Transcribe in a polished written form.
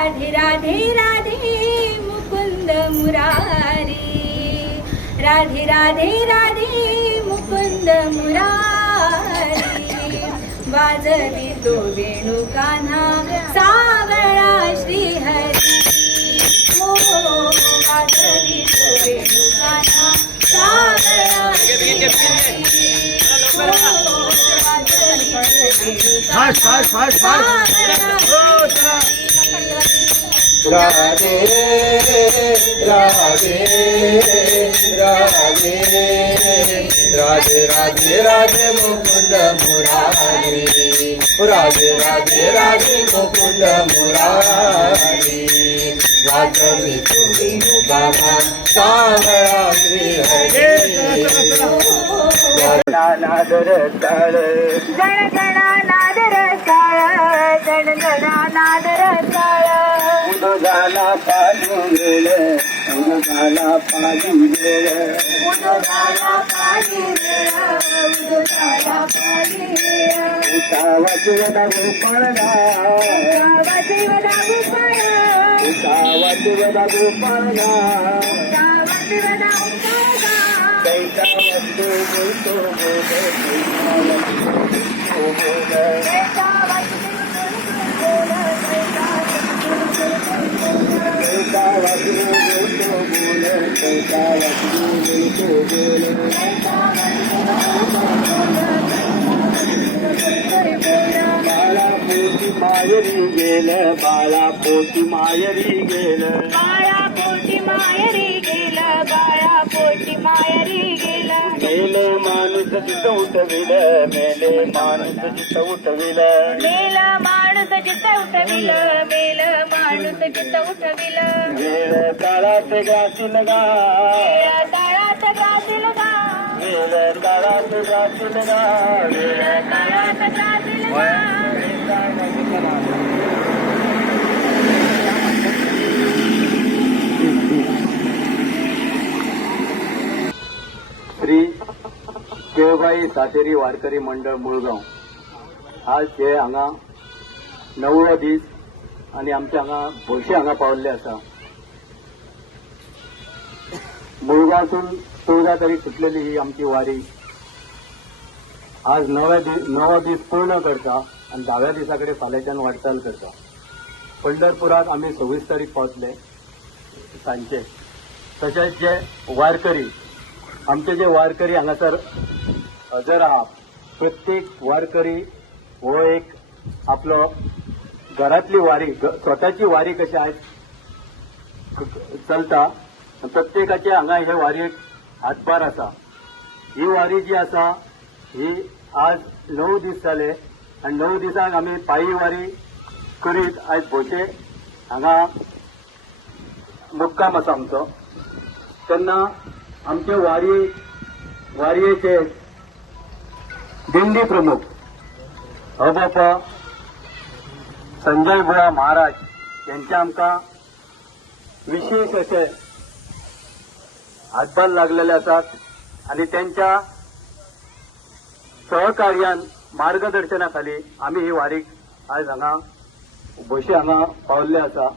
राधे राधे राधे मुकुंद मुरारी, राधे राधे राधे मुकुंद मुरारी, वाजवी तो वेणू कान्हा सावळा श्रीहरी, हो वाजवी तो वेणू कान्हा सावळा श्रीहरी, हो वाजवी तो वेणू कान्हा सावळा राधे राधे राधे राधे राधे राधे मुकुंद मुरारी, राधे राधे राधे मुकुंद मुरारी, वाजवी तो वेणू कान्हा सावळा श्रीहरी, नादर ताळ जण जणा नादर ताळ, जण जणा नादर ताळ, उदगाला पाणी गेल, उदगाला पाणी गेल, उदगाला पाणी वेळ, उदगाला पाणी वेळ, उतावाची वदा गोपाळा, गावाची वदा गोपाळ, उतावाची वदा गोपाळा, गावाची वदा गोपाळ, कैसा वस्तू बोलतो बोल, कैसा वस्तू बोल, कैसा वस्तू बोल, कैसा कैसा वस्तू बोलतो बोल, कैसा वस्तू बोलतो बोल, बाळा पोटी मायरी गेल, बाळा पोटी मायरी गेल, बाळा पोटी मायरी गेला, बाळा पोटी मायरी गेला, मेले माणूस चित्त उठविल, मेले माणूस चित्त उठविल, मेल माणूस चित्त उठविल, मेल माणूस चित्त उठविल, वेळ काळात गाशील गा, वेळ काळात गातील गा, वेळ काळात गाशील गा, वेळ काळात गातील गा, श्री केळबाई सातेरी वारकरी मंडळ मुळगाव आज हे हांगा 9वो दीस आणि आमच्या हांगा भोशी हांगा पावल्ले आसा. मुळगांवसून 14 तारीख सुटलेली ही आमची वारी आज 9वो दीस पूर्ण करता आणि 10व्या दिसा फाल्यांच्यान वाटचाल करता. पंढरपुरात आम्ही 26 तारीख पावतले सांजचे. तशेंच जे वारकरी आमचे जे वारकरी हांगासर हजर आहा प्रत्येक वारकरी हो एक आपलो घरातली वारी स्वताची वारी कशी आयज चलता प्रत्येकाचे हांगा हे वारीक हातभार आसा. ही वारी जी आसा ही आज 9 दीस जाले आणि 9 दिसांक आमी पायी वारी करीत आयज भोशे हांगा मुक्काम आसा आमचो. तेन्ना आमचे वारयेचे दिंडी प्रमुख बापा संजय बुवा महाराज यांचे आमकां विशेष असे हातभार लागलेले असतात आणि त्यांच्या सहकार्यान मार्गदर्शनाखाली आम्ही ही वारीक आज हांगा भोशी हांगा पावल्ले आसा.